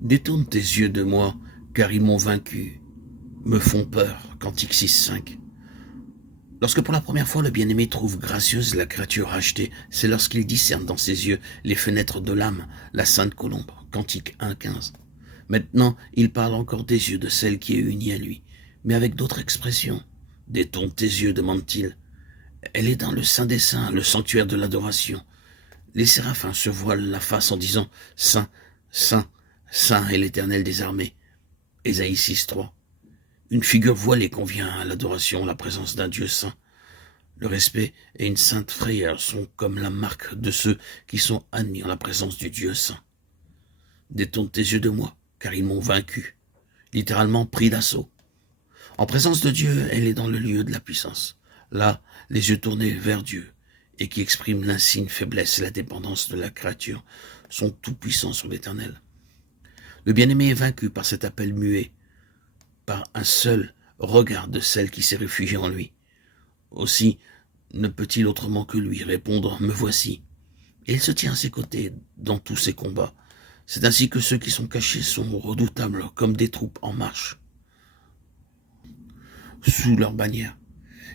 Détourne tes yeux de moi, car ils m'ont vaincu, me font peur. Cantique 6,5. Lorsque pour la première fois le bien-aimé trouve gracieuse la créature rachetée, c'est lorsqu'il discerne dans ses yeux les fenêtres de l'âme, la sainte colombe. Cantique 1,15. Maintenant, il parle encore des yeux de celle qui est unie à lui, mais avec d'autres expressions. Détourne tes yeux, demande-t-il. Elle est dans le Saint des Saints, le sanctuaire de l'adoration. Les séraphins se voilent la face en disant « Saint, Saint, Saint est l'Éternel des armées ». Ésaïe 6,3. Une figure voilée convient à l'adoration, la présence d'un Dieu saint. Le respect et une sainte frayeur sont comme la marque de ceux qui sont admis en la présence du Dieu saint. Détourne tes yeux de moi, car ils m'ont vaincu, littéralement pris d'assaut. En présence de Dieu, elle est dans le lieu de la puissance. Là, les yeux tournés vers Dieu, et qui expriment l'insigne faiblesse et la dépendance de la créature, sont tout-puissants sur l'Éternel. Le bien-aimé est vaincu par cet appel muet, par un seul regard de celle qui s'est réfugiée en lui. Aussi ne peut-il autrement que lui répondre « Me voici ». Et il se tient à ses côtés dans tous ses combats. C'est ainsi que ceux qui sont cachés sont redoutables comme des troupes en marche sous leur bannière.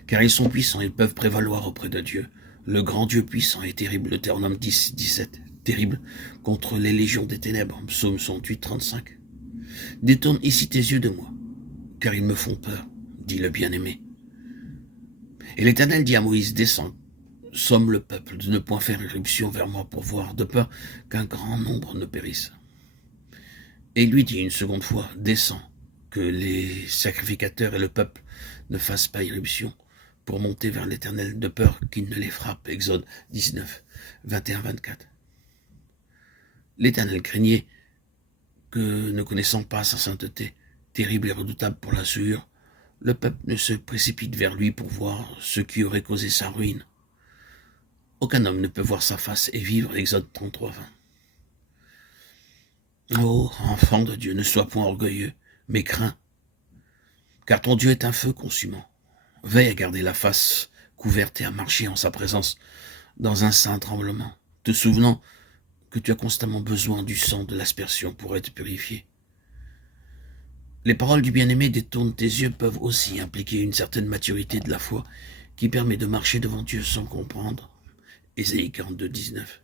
Car ils sont puissants, ils peuvent prévaloir auprès de Dieu. Le grand Dieu puissant est terrible, Deutéronome 10, 17. Terrible contre les légions des ténèbres, Psaume 108, 35. Détourne ici tes yeux de moi, car ils me font peur, dit le bien-aimé. Et l'Éternel dit à Moïse, descends, somme le peuple de ne point faire irruption vers moi pour voir, de peur qu'un grand nombre ne périsse. Et il lui dit une seconde fois, descends, que les sacrificateurs et le peuple ne fassent pas irruption pour monter vers l'Éternel, de peur qu'il ne les frappe. Exode 19, 21-24. L'Éternel craignait que, ne connaissant pas sa sainteté, terrible et redoutable pour la souillure, le peuple ne se précipite vers lui pour voir ce qui aurait causé sa ruine. Aucun homme ne peut voir sa face et vivre. Exode 33, 20. Ô enfant de Dieu, ne sois point orgueilleux, mais crains, car ton Dieu est un feu consumant. Veille à garder la face couverte et à marcher en sa présence dans un saint tremblement, te souvenant que tu as constamment besoin du sang de l'aspersion pour être purifié. Les paroles du bien-aimé détourne tes yeux peuvent aussi impliquer une certaine maturité de la foi qui permet de marcher devant Dieu sans comprendre. Ésaïe 42, 19.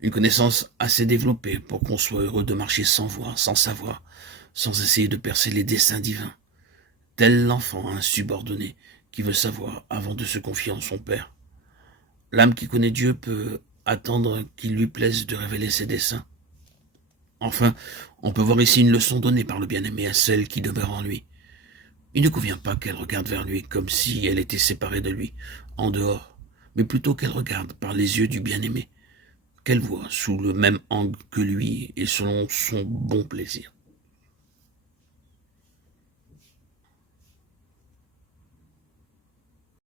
Une connaissance assez développée pour qu'on soit heureux de marcher sans voir, sans savoir, sans essayer de percer les desseins divins. Tel l'enfant insubordonné qui veut savoir avant de se confier en son Père. L'âme qui connaît Dieu peut attendre qu'il lui plaise de révéler ses desseins. Enfin, on peut voir ici une leçon donnée par le bien-aimé à celle qui demeure en lui. Il ne convient pas qu'elle regarde vers lui comme si elle était séparée de lui, en dehors, mais plutôt qu'elle regarde par les yeux du bien-aimé, qu'elle voit sous le même angle que lui et selon son bon plaisir.